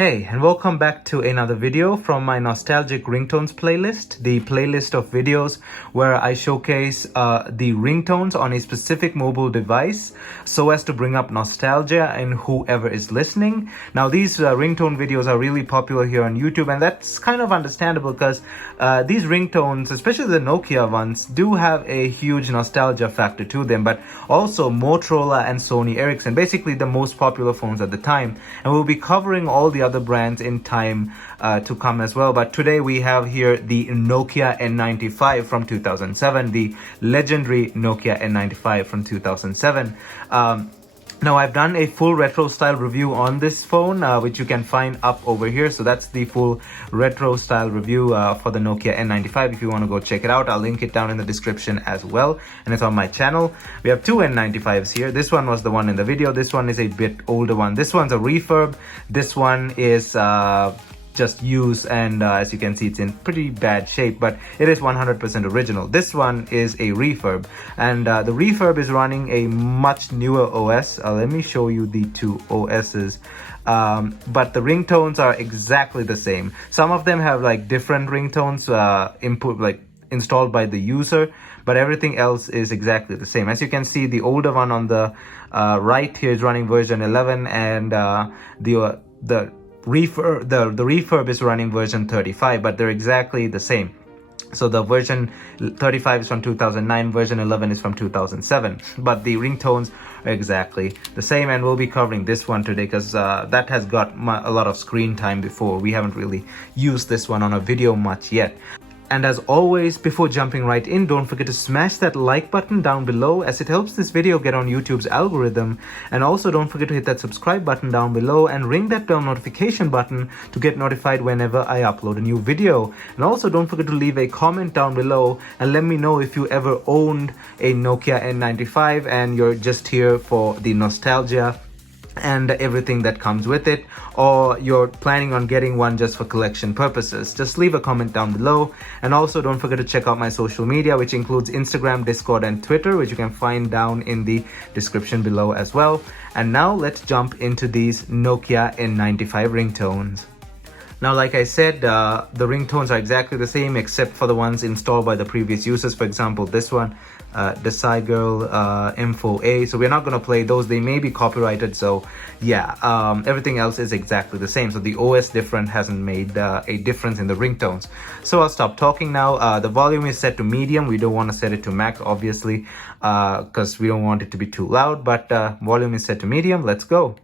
Hey, and welcome back to another video from my Nostalgic Ringtones playlist, the playlist of videos where I showcase the ringtones on a specific mobile device so as to bring up nostalgia in whoever is listening. Now, these ringtone videos are really popular here on YouTube, and that's kind of understandable because these ringtones, especially the Nokia ones, do have a huge nostalgia factor to them, but also Motorola and Sony Ericsson, basically the most popular phones at the time. And we'll be covering all the other brands in time to come as well. But today we have here the Nokia N95 from 2007, the legendary Nokia N95 from 2007. Now, I've done a full retro style review on this phone, which you can find up over here. So that's the full retro style review for the Nokia N95. If you want to go check it out, I'll link it down in the description as well. And it's on my channel. We have two N95s here. This one was the one in the video. This one is a bit older one. This one's a refurb. This one is just used, and as you can see, it's in pretty bad shape, but it is 100% original. This one is a refurb, and the refurb is running a much newer OS. Let me show you the two OSs. But the ringtones are exactly the same. Some of them have like different ringtones installed by the user, but everything else is exactly the same. As you can see, the older one on the right here is running version 11, and the refurb is running version 35, but they're exactly the same. So the version 35 is from 2009, version 11 is from 2007, but the ringtones are exactly the same. And we'll be covering this one today because that has got a lot of screen time before. We haven't really used this one on a video much yet. And as always, before jumping right in, don't forget to smash that like button down below as it helps this video get on YouTube's algorithm. And also don't forget to hit that subscribe button down below and ring that bell notification button to get notified whenever I upload a new video. And also don't forget to leave a comment down below and let me know if you ever owned a Nokia N95 and you're just here for the nostalgia and everything that comes with it, or you're planning on getting one just for collection purposes. Just leave a comment down below. And also don't forget to check out my social media, which includes Instagram, Discord, and Twitter, which you can find down in the description below as well. And now let's jump into these Nokia N95 ringtones. Now, like I said, the ringtones are exactly the same except for the ones installed by the previous users. For example, this one, Desai Girl, Info A. So we're not going to play those. They may be copyrighted. So yeah, everything else is exactly the same. So the OS different hasn't made a difference in the ringtones. So I'll stop talking now. The volume is set to medium. We don't want to set it to max, obviously, because we don't want it to be too loud. But volume is set to medium. Let's go.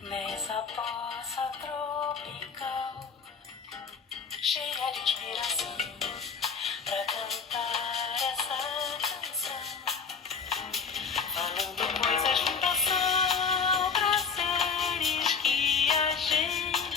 Nessa poça tropical, cheia de inspiração, pra cantar essa canção, falando coisas juntas são prazeres que a gente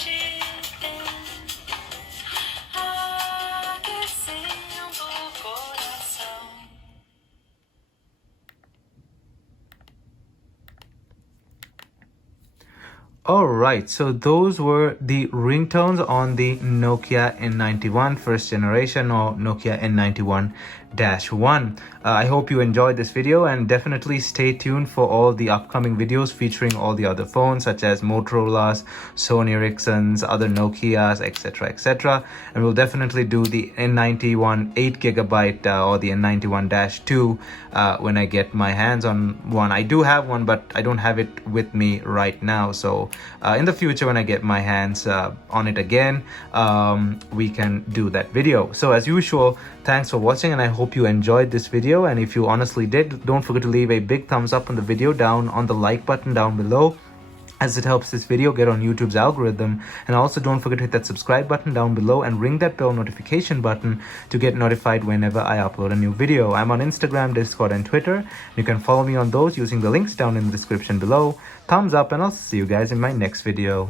Alright, so those were the ringtones on the Nokia N91 first generation or Nokia N91-1. I hope you enjoyed this video, and definitely stay tuned for all the upcoming videos featuring all the other phones such as Motorola's, Sony Ericsson's, other Nokia's, etc, etc. And we'll definitely do the N91 8GB or the N91-2 when I get my hands on one. I do have one, but I don't have it with me right now, so in the future when I get my hands on it again, we can do that video. So as usual, thanks for watching, and I hope you enjoyed this video. And if you honestly did, don't forget to leave a big thumbs up on the video down on the like button down below, as it helps this video get on YouTube's algorithm. And also don't forget to hit that subscribe button down below and ring that bell notification button to get notified whenever I upload a new video. I'm on Instagram, Discord, and Twitter. You can follow me on those using the links down in the description below. Thumbs up, and I'll see you guys in my next video.